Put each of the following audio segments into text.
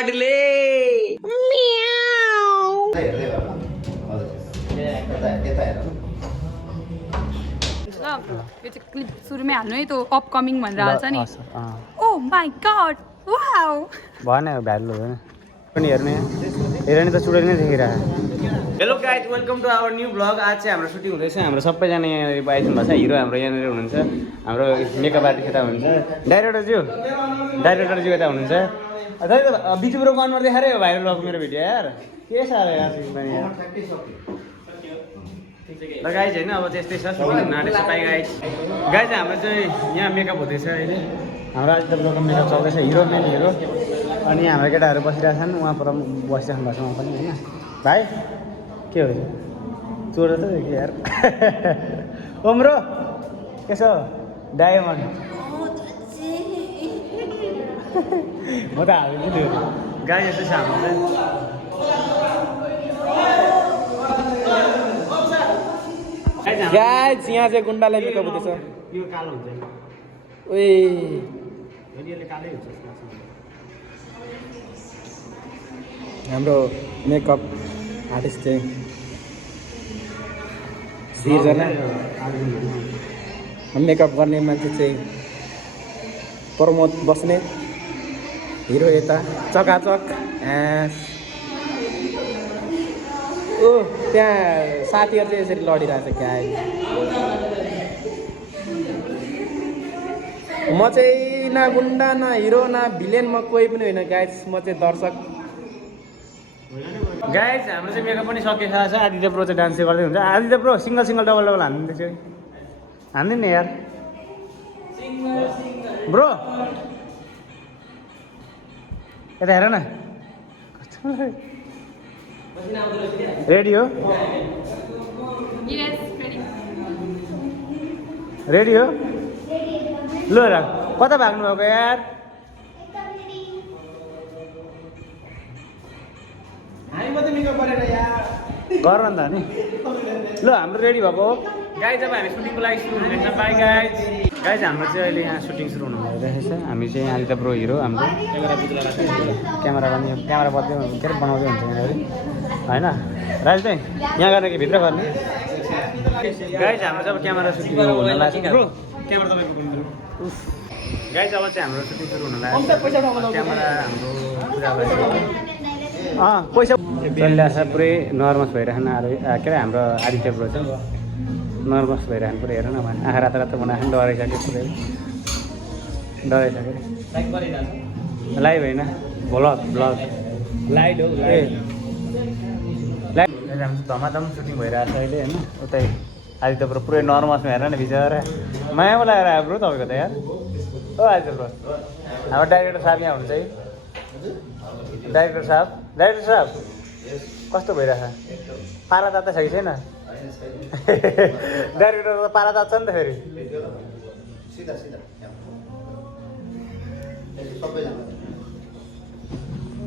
लाडले यो चाहिँ क्लिप सुरुमै हाल्नु है त्यो अपकमिङ भनेर हाल्छ नि ओ माई गॉड वाउ भएन भ्यालु हुँदैन पनि हेर्ने हेरेर नि त चुडेर नै देखिरहेको hello guys welcome to our new blog आज चाहिँ हाम्रो सुटिङ हुँदैछ हाम्रो सबैजना यहाँ आइसक्नु भएको छ हिरो हाम्रो यहाँनिर हुनुहुन्छ हाम्रो मेकअप आर्टिस्ट यता हुनुहुन्छ डाइरेक्टरज्यू यता हुनुहुन्छ दाइ त बिचुब्रो अनुहार देखाएरै हो भाइरल भएको मेरो भिडियो यार के साह्रो ल गाइज होइन अब त्यस्तै छ नाटेको छ पाइ गाइज हाम्रो चाहिँ यहाँ मेकअप हुँदैछ अहिले हाम्रो आज त ब्लगमा मेकअप चल्दैछ हिरो मेन हिरो अनि हाम्रो केटाहरू बसिरहेछन् उहाँ पर बसिराख्नु भएको छ उहाँ पनि होइन भाइ के हो चोर त के यार ओम्रो के छ डायमन्ड म त हाल्छु त्यो गाई यस्तो छ हाम्रो गाइज यहाँ चाहिँ गुन्डालाई मेकअप हुँदैछ यो कालो हुन्छ ओए यसले कालै हुन्छ हाम्रो मेकअप आर्टिस्ट चाहिँ सिर्जना मेकअप गर्ने मान्छे चाहिँ प्रमोद बस्ने हिरो यता चकाचक ओ त्यहाँ साथीहरू चाहिँ यसरी लडिरहेको छ क्या म चाहिँ न गुन्डा न हिरो न भिलेन म कोही पनि होइन गाइज म चाहिँ दर्शक गाइज हाम्रो चाहिँ मेकअप पनि सकिएको छ आदित्य ब्रो चाहिँ डान्स गर्दै हुन्छ Aditya bro single single double double हान्दिँदैछ हान्दिनु नि यार ब्रो यता हेर न रेडी हो रेडी हो ल र कता भाग्नु भएको यार गर नि त नि ल हाम्रो रेडी भएको हो गाइज अब हामी सुटिङको लागि सुरु हुँदैछ बाई गाइज गाइज हाम्रो चाहिँ अहिले यहाँ सुटिङ सुरु हुनु भइरहेको छ हामी चाहिँ आदित्य ब्रो हिरो हाम्रो क्यामेरा पनि क्यामेरा बद्दै के अरे बनाउँदै हुन्छ यहाँनिर होइन राज चाहिँ यहाँ गर्ने कि भित्र गर्ने गाइज हाम्रो चाहिँ अब क्यामेरा सुटिङ हुन लाग्छ ब्रो क्यामेरा तपाईँको गाइज अब चाहिँ हाम्रो सुटिङ सुरु हुन लाग्छ क्यामेरा हाम्रो पुरा पैसा चलिरहेको छ पुरै नर्भस भइरहेको के अरे हाम्रो आदित्य ब्रो चाहिँ नर्भस भइरहेको पुरै हेर न भने आँखा रातो रातो बनाएको डराइसक्यो पुरै डराइसक्यो लाइभ होइन ब्लग लाइभ हो लाइभ हाम्रो धमाधम सुटिङ भइरहेको छ अहिले होइन उतै आदित्य ब्रो पुरै नर्भसमा हेर न बिचरा माया पो लागेर आयो ब्रो तपाईँको त यार हो आदित्य ब्रो हाम्रो डाइरेक्टर साहब यहाँ हुन्छ है डाइरेक्टर साहब कस्तो भइरहेछ पारा तात्ता छ कि छैन डाइरेक्टर त पारा तात्छ नि त फेरि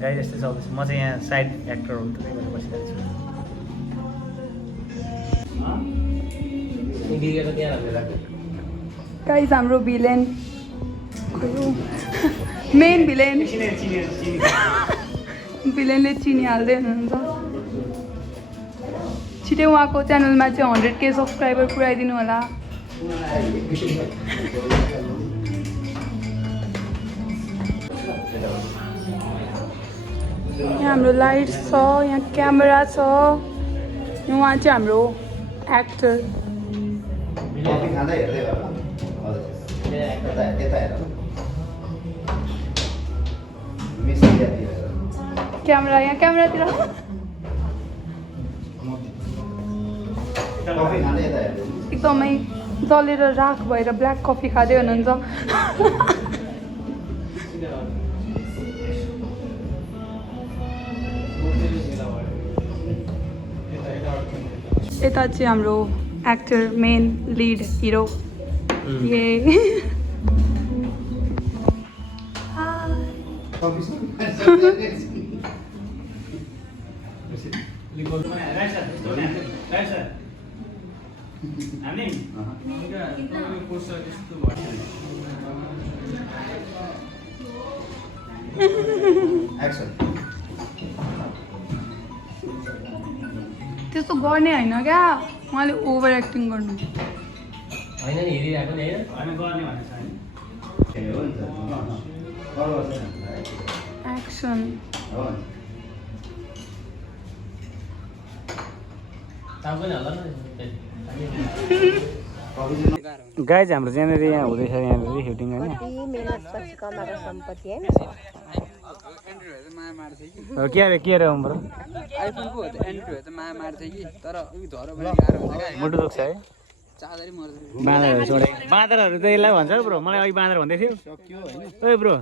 गाई जस्तै चल्दैछ म चाहिँ यहाँ साइड एक्टर हुनु त्यही भएर बसिरहेको छु गाइस हाम्रो भिलेन मेन भिलेन भिलेनले चिनी हाल्दै हुनुहुन्छ छिटै उहाँको च्यानलमा चाहिँ 100K सब्सक्राइबर पुऱ्याइदिनु होला यहाँ हाम्रो लाइट छ यहाँ क्यामेरा छ उहाँ चाहिँ हाम्रो एक्टर क्यामेरा यहाँ क्यामेरातिर एकदमै जलेर राख भएर ब्ल्याक कफी खाँदै हुनुहुन्छ यता चाहिँ हाम्रो एक्टर मेन लिड हिरो ये Action. त्यस्तो गर्ने होइन क्या उहाँले ओभर एक्टिङ गर्नु होइन नि हेरिरहेको नि होइन हामी गर्ने भनेको छ हैन एक्सन चाउ पनि होला नि गाइज हाम्रो यहाँनिर यहाँ हुँदैछ यहाँनिर सुटिङ होइन मेहनतपछि कमाएको सम्पत्ति होइन के अरे उम्रो आइफोनको हो त एन्ड्रोइड त माया मार्छ कि तर उयो धरो भने गाह्रो हुन्छ क्या मुटु दुख्छ है चाँदरी मर्छ बाँदरहरू छोडेको बाँदरहरू त यसलाई भन्छ ब्रो मलाई अघि बाँदर भन्दै थियो ओइ ब्रो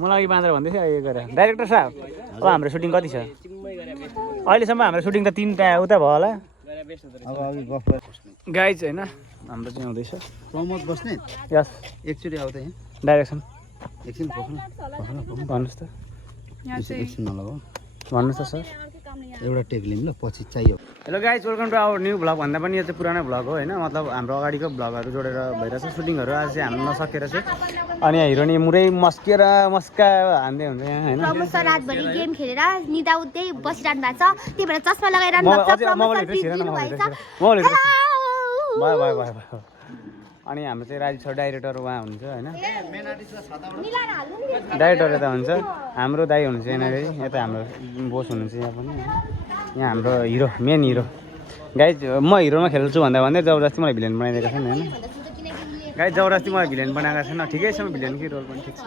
मलाई अघि बाँदर भन्दै थियो यो गरेर डाइरेक्टर साहब अब हाम्रो सुटिङ कति छ अहिलेसम्म हाम्रो सुटिङ त 3टा उता भयो होला गाइज होइन हाम्रो चाहिँ हुँदैछ प्रमोद बस्ने यस एकचोटि आउँदा यहाँ डाइरेक्सन एकछिन बस्नु भन्नुहोस् त यहाँ चाहिँ एकछिन नलगाऊ भन्नुहोस् त सर एउटा टेक लिउँ ल पछि चाहियो hello guys welcome to our new vlog भन्दा पनि यो चाहिँ पुरानो भ्लग हो होइन मतलब हाम्रो अगाडिको भ्लगहरू जोडेर भइरहेछ सुटिङहरू आज चाहिँ हाम्रो नसकेर चाहिँ अनि यहाँ हिरोनी मुरै मस्केर मस्का हान्दै हुन्छ यहाँ होइन प्रमोद सर रातभरि गेम खेलेर निदा उठ्दै बसिरहनु भएको छ त्यही भएर चस्मा लगाइरहनु भएको छ प्रमोद सर बिग्रिनु भएछ भयो अनि हाम्रो चाहिँ राजीव सर डाइरेक्टर उहाँ हुनुहुन्छ होइन डाइरेक्टर यता हुन्छ हाम्रो दाइ हुनुहुन्छ यहाँनिर यता हाम्रो बोस हुनुहुन्छ यहाँ पनि यहाँ हाम्रो हिरो मेन हिरो गाइज म हिरोमा खेल्छु भन्दा भन्दै जबरजस्ती मलाई भिलेन बनाइदिएको छैन होइन गाइज जबरजस्ती मलाई भिलेन बनाएको छैन ठिकै छ भिलेन कि रोल पनि ठिक छ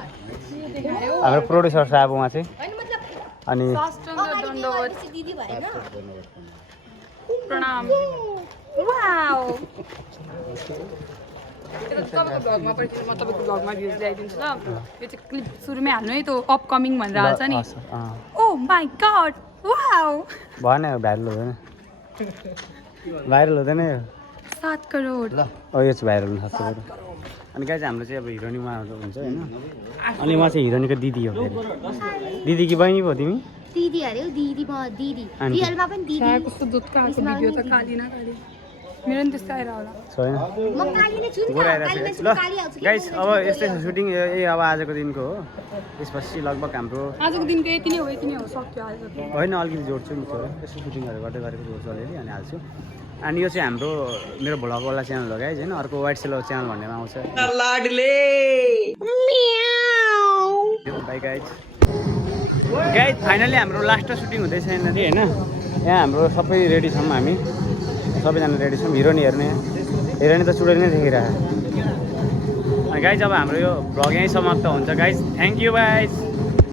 हाम्रो प्रोड्युसर साहब उहाँ चाहिँ अनि दिदी भएन प्रणाम वाउ तपाईँको भ्लगमा पनि म तपाईँको भ्लगमा भ्युज ल्याइदिन्छु ल यो चाहिँ क्लिप सुरुमै हाल्नु है त्यो अपकमिङ भनेर हाल्छ नि ओ माई गड वाउ भएन भाइरल हुँदैन भाइरल हुँदैन यो 7 करोड यो चाहिँ भाइरल हुन सक्छ बरु अनि गाइज हाम्रो चाहिँ अब हिरोनी उहाँ हुन्छ होइन अनि उहाँ चाहिँ हिरोनीको दिदी हो फेरि दिदी कि बहिनी पो तिमी दिदी अरे दिदी म दिदी रियलमा पनि दिदी कस्तो दुधको आएको भिडियो त काली न काली मेरो नि त्यस्तो आएर होला छैन म काली नै छु नि गोरा काली आइरहेको मान्छे छ ल काली आउँछ गाइज अब यस्तै छ सुटिङ अब आजको दिनको हो त्यसपछि लगभग हाम्रो आजको दिनको यति नै हो सक्यो आज होइन अलिकति जोड्छु नि थोरै यसो सुटिङहरू गर्दै गरेको जोड्छु अलिअलि अनि हाल्छु अनि यो चाहिँ हाम्रो मेरो भ्लगवाला च्यानल हो गाइज होइन अर्को वाइट सेलो च्यानल भन्नेमा आउँछ बाई गाइज गाइज फाइनली हाम्रो लास्ट सुटिङ हुँदैछ यहाँनिर होइन यहाँ हाम्रो सबै रेडी छौँ हामी सबैजना रेडी छौँ हिरोनी हेर्ने हिरोनी त चुडेर नै देखिरहेको गाइज अब हाम्रो यो भ्लग यहीँ समाप्त हुन्छ गाइज थ्याङ्क यू गाइज